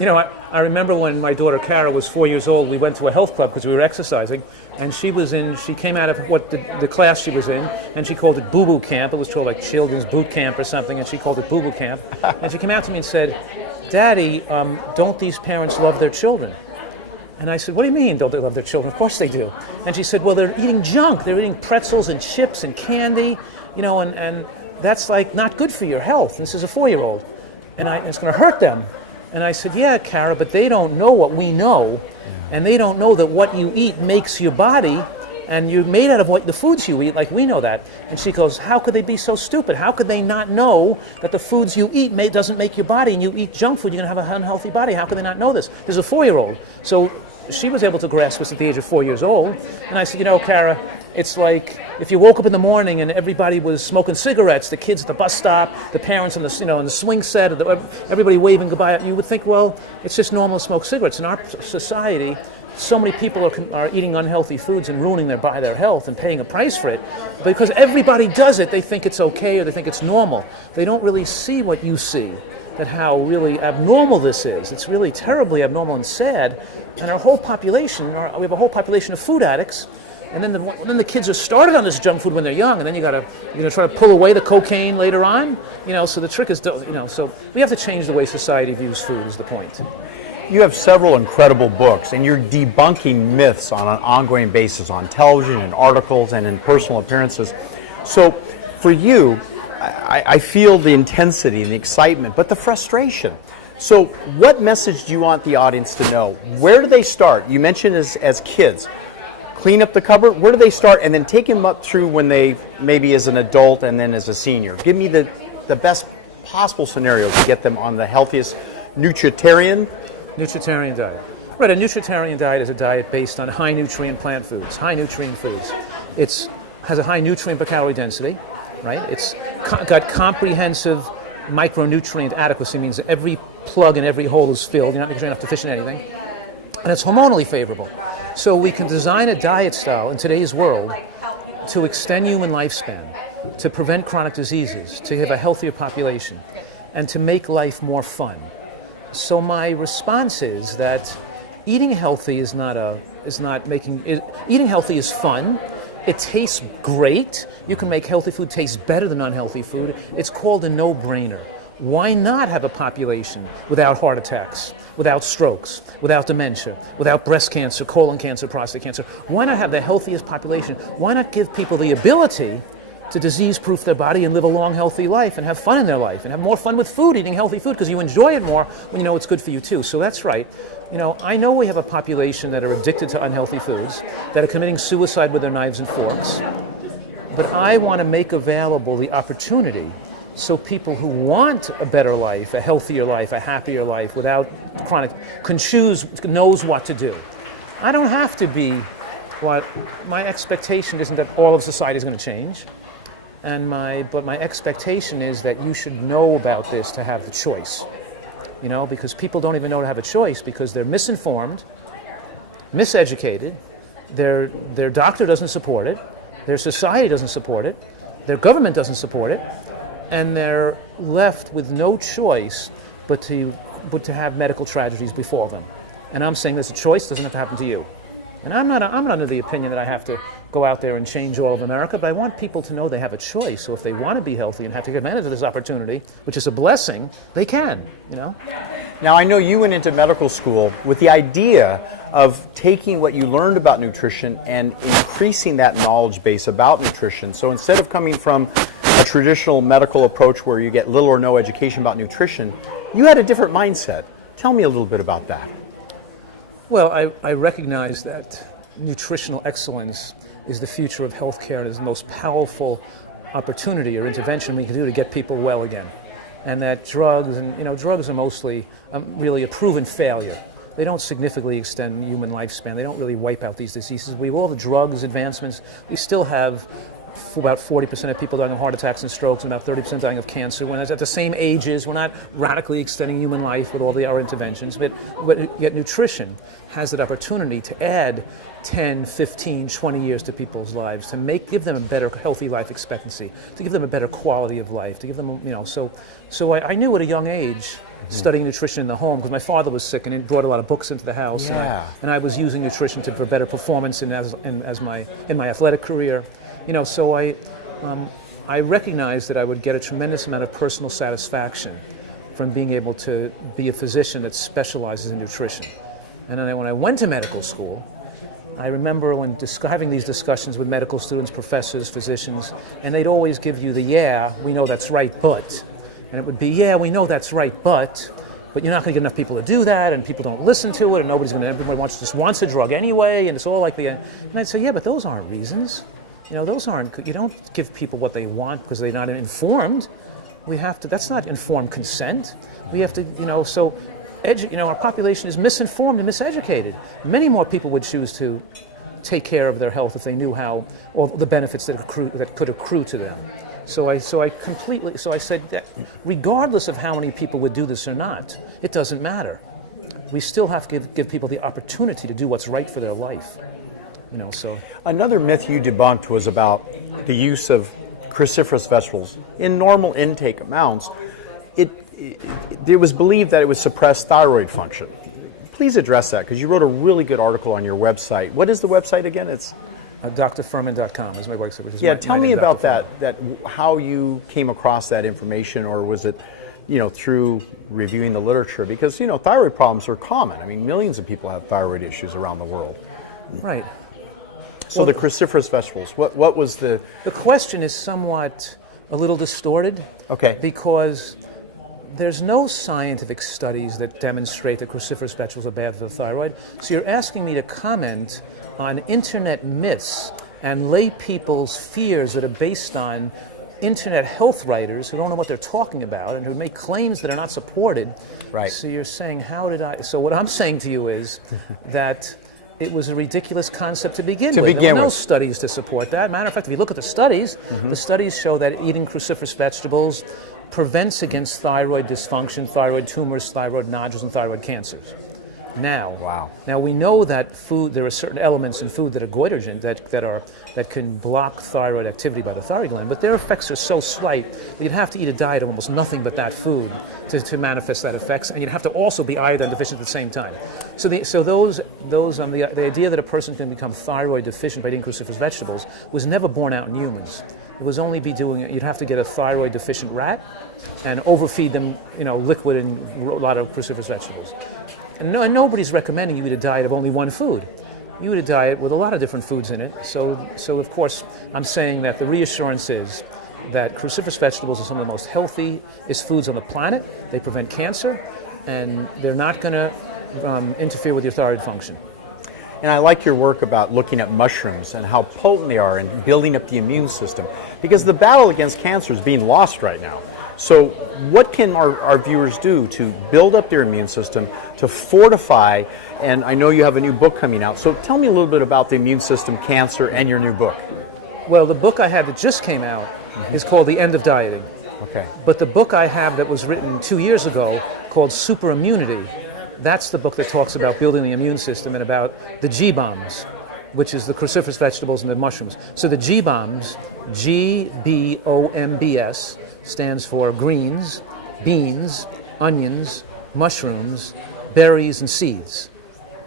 You know, I remember when my daughter Kara was 4 years old, we went to a health club because we were exercising, and she came out of what the class she was in, and she called it boo-boo camp. It was called like children's boot camp or something, and she called it boo-boo camp. And she came out to me and said, "Daddy, don't these parents love their children?" And I said, "What do you mean, don't they love their children? Of course they do." And she said, "Well, they're eating junk. They're eating pretzels and chips and candy, you know, and that's like not good for your health. This is a 4-year-old, and it's going to hurt them." And I said, "Yeah, Kara, but they don't know what we know, and they don't know that what you eat makes your body, and you're made out of what the foods you eat, like we know that." And she goes, "How could they be so stupid? How could they not know that the foods you eat doesn't make your body, and you eat junk food, you're going to have an unhealthy body? How could they not know this?" There's a 4-year-old. So she was able to grasp this at the age of 4 years old. And I said, "You know, Kara, it's like if you woke up in the morning and everybody was smoking cigarettes, the kids at the bus stop, the parents on the, on the swing set, everybody waving goodbye, you would think, well, it's just normal to smoke cigarettes. In our society, so many people are eating unhealthy foods and ruining their health and paying a price for it. Because everybody does it, they think it's okay or they think it's normal. They don't really see what you see, that how really abnormal this is. It's really terribly abnormal and sad. And our whole population, we have a whole population of food addicts. And then the kids are started on this junk food when they're young, and then you're gonna try to pull away the cocaine later on. So the trick is, so we have to change the way society views food. Is the point? You have several incredible books, and you're debunking myths on an ongoing basis on television and articles and in personal appearances. So for you, I feel the intensity and the excitement, but the frustration. So what message do you want the audience to know? Where do they start? You mentioned as kids. Clean up the cupboard. Where do they start? And then take them up through when they, maybe as an adult and then as a senior. Give me the best possible scenario to get them on the healthiest nutritarian diet. Right, a nutritarian diet is a diet based on high nutrient plant foods, high nutrient foods. It has a high nutrient per calorie density, right? It's got comprehensive micronutrient adequacy, means that every plug in every hole is filled. You're not deficient in anything. And it's hormonally favorable. So we can design a diet style in today's world to extend human lifespan, to prevent chronic diseases, to have a healthier population, and to make life more fun. So my response is that eating healthy eating healthy is fun. It tastes great. You can make healthy food taste better than unhealthy food. It's called a no-brainer. Why not have a population without heart attacks, without strokes, without dementia, without breast cancer, colon cancer, prostate cancer? Why not have the healthiest population? Why not give people the ability to disease-proof their body and live a long, healthy life and have fun in their life and have more fun with food, eating healthy food, because you enjoy it more when you know it's good for you too. So that's right. I know we have a population that are addicted to unhealthy foods, that are committing suicide with their knives and forks, but I want to make available the opportunity so people who want a better life, a healthier life, a happier life without chronic, knows what to do. I don't have to be my expectation isn't that all of society is going to change, but my expectation is that you should know about this to have the choice. Because people don't even know to have a choice because they're misinformed, miseducated, their doctor doesn't support it, their society doesn't support it, their government doesn't support it, and they're left with no choice but to have medical tragedies befall them. And I'm saying there's a choice, doesn't have to happen to you. And I'm not under the opinion that I have to go out there and change all of America, but I want people to know they have a choice. So if they want to be healthy and have to take advantage of this opportunity, which is a blessing, they can, Now, I know you went into medical school with the idea of taking what you learned about nutrition and increasing that knowledge base about nutrition. So instead of coming from a traditional medical approach where you get little or no education about nutrition, you had a different mindset. Tell me a little bit about that. Well, I recognize that nutritional excellence is the future of healthcare and is the most powerful opportunity or intervention we can do to get people well again. And that drugs are mostly really a proven failure. They don't significantly extend human lifespan. They don't really wipe out these diseases. We have all the drugs advancements. We still have about 40% of people dying of heart attacks and strokes, and about 30% dying of cancer. When it's at the same ages, we're not radically extending human life with all our interventions, but yet nutrition has that opportunity to add 10, 15, 20 years to people's lives, to give them a better healthy life expectancy, to give them a better quality of life, to give them, so I knew at a young age, studying nutrition in the home, because my father was sick and he brought a lot of books into the house, and I was using nutrition for better performance in my athletic career. So I recognized that I would get a tremendous amount of personal satisfaction from being able to be a physician that specializes in nutrition. And then when I went to medical school, I remember having these discussions with medical students, professors, physicians, and they'd always give you we know that's right, but. And it would be, we know that's right, but you're not going to get enough people to do that, and people don't listen to it, and everybody just wants a drug anyway, and it's all like and I'd say, but those aren't reasons. Those aren't, you don't give people what they want because they're not informed. That's not informed consent. We have to, our population is misinformed and miseducated. Many more people would choose to take care of their health if they knew all the benefits that could accrue to them. So I said that regardless of how many people would do this or not, it doesn't matter. We still have to give people the opportunity to do what's right for their life. Another myth you debunked was about the use of cruciferous vegetables in normal intake amounts. It was believed that it would suppress thyroid function. Please address that, because you wrote a really good article on your website. What is the website again? It's drfuhrman.com is my website. Yeah, tell me about that. How you came across that information, or was it, through reviewing the literature? Because thyroid problems are common. I mean, millions of people have thyroid issues around the world. Right. So the cruciferous vegetables. What was the? The question is somewhat a little distorted. Okay. Because there's no scientific studies that demonstrate that cruciferous vegetables are bad for the thyroid. So you're asking me to comment on internet myths and lay people's fears that are based on internet health writers who don't know what they're talking about and who make claims that are not supported. Right. So you're saying, so what I'm saying to you is that it was a ridiculous concept to begin with. There were no studies to support that. Matter of fact, if you look at the studies show that eating cruciferous vegetables prevents against thyroid dysfunction, thyroid tumors, thyroid nodules, and thyroid cancers. Now we know that there are certain elements in food that are goitrogen that can block thyroid activity by the thyroid gland, but their effects are so slight that you'd have to eat a diet of almost nothing but that food to manifest that effects, and you'd have to also be iodine deficient at the same time. So the idea that a person can become thyroid deficient by eating cruciferous vegetables was never borne out in humans. It was only you'd have to get a thyroid deficient rat and overfeed them, liquid and a lot of cruciferous vegetables. And nobody's recommending you eat a diet of only one food. You eat a diet with a lot of different foods in it. So of course, I'm saying that the reassurance is that cruciferous vegetables are some of the most healthiest foods on the planet. They prevent cancer, and they're not going to interfere with your thyroid function. And I like your work about looking at mushrooms and how potent they are in building up the immune system, because the battle against cancer is being lost right now. So what can our viewers do to build up their immune system, to fortify? And I know you have a new book coming out, so tell me a little bit about the immune system, cancer, and your new book. Well, the book I have that just came out is called The End of Dieting. Okay. But the book I have that was written 2 years ago called Super Immunity, that's the book that talks about building the immune system and about the G-bombs, which is the cruciferous vegetables and the mushrooms. So the G-bombs, G-B-O-M-B-S, stands for greens, beans, onions, mushrooms, berries, and seeds.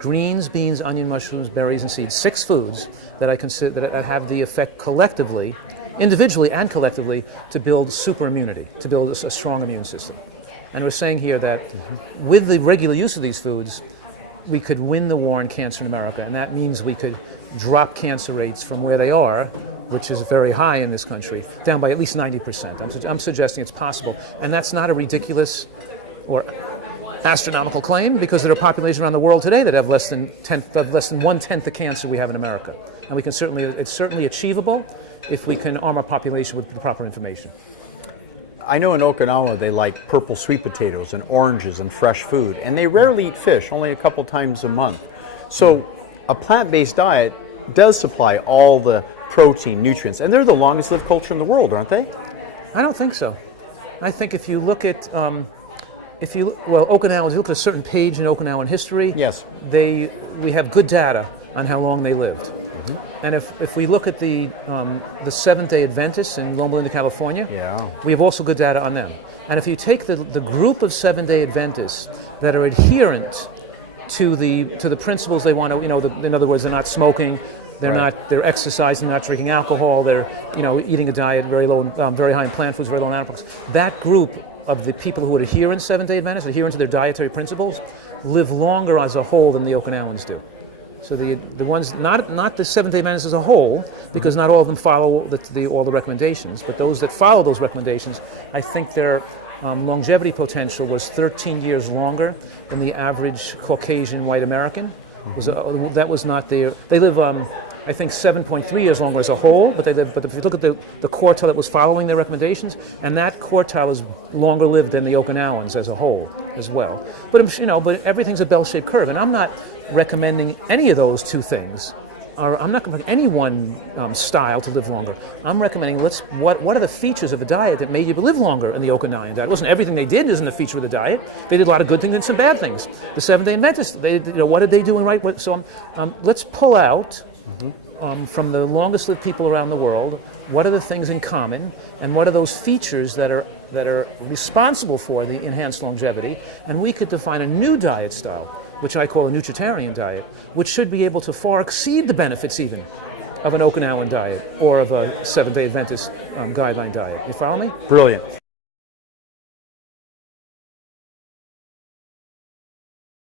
Greens, beans, onion, mushrooms, berries, and seeds. 6 foods that I consider that have the effect collectively, individually and collectively, to build super immunity, to build a strong immune system. And we're saying here that with the regular use of these foods, we could win the war on cancer in America, and that means we could drop cancer rates from where they are, which is very high in this country, down by at least 90%. I'm suggesting it's possible. And that's not a ridiculous or astronomical claim, because there are populations around the world today that have less than 1/10 the cancer we have in America. And it's certainly achievable if we can arm our population with the proper information. I know in Okinawa they like purple sweet potatoes and oranges and fresh food, and they rarely eat fish, only a couple times a month. So a plant-based diet does supply all the protein, nutrients, and they're the longest lived culture in the world, aren't they? I don't think so. I think if you look at Okinawans, you look at a certain page in Okinawan history. Yes. We have good data on how long they lived. And if we look at the Seventh-day Adventists in Loma Linda, California, we have also good data on them. And if you take the group of Seventh-day Adventists that are adherent to the principles they want to, in other words, they're not smoking, they're exercising, not drinking alcohol, they're eating a diet very low, very high in plant foods, very low in animal products. That group of the people who would adhere in Seventh-day Adventists, adherent to their dietary principles, live longer as a whole than the Okinawans do. So the ones, not the Seventh-day Adventists as a whole, because not all of them follow all the recommendations, but those that follow those recommendations, I think their longevity potential was 13 years longer than the average Caucasian white American. That was not their. They live, I think, 7.3 years longer as a whole, but if you look at the quartile that was following their recommendations, and that quartile is longer lived than the Okinawans as a whole as well. But but everything's a bell-shaped curve, and I'm not recommending any of those two things. I'm not recommending any one style to live longer. I'm recommending what are the features of a diet that made you live longer in the Okinawan diet. It wasn't everything they did isn't a feature of the diet. They did a lot of good things and some bad things. The Seventh-day Adventists, what did they do right? So let's pull out from the longest lived people around the world, what are the things in common, and what are those features that are responsible for the enhanced longevity, and we could define a new diet style, which I call a nutritarian diet, which should be able to far exceed the benefits even of an Okinawan diet or of a Seventh-day Adventist guideline diet. You follow me? Brilliant.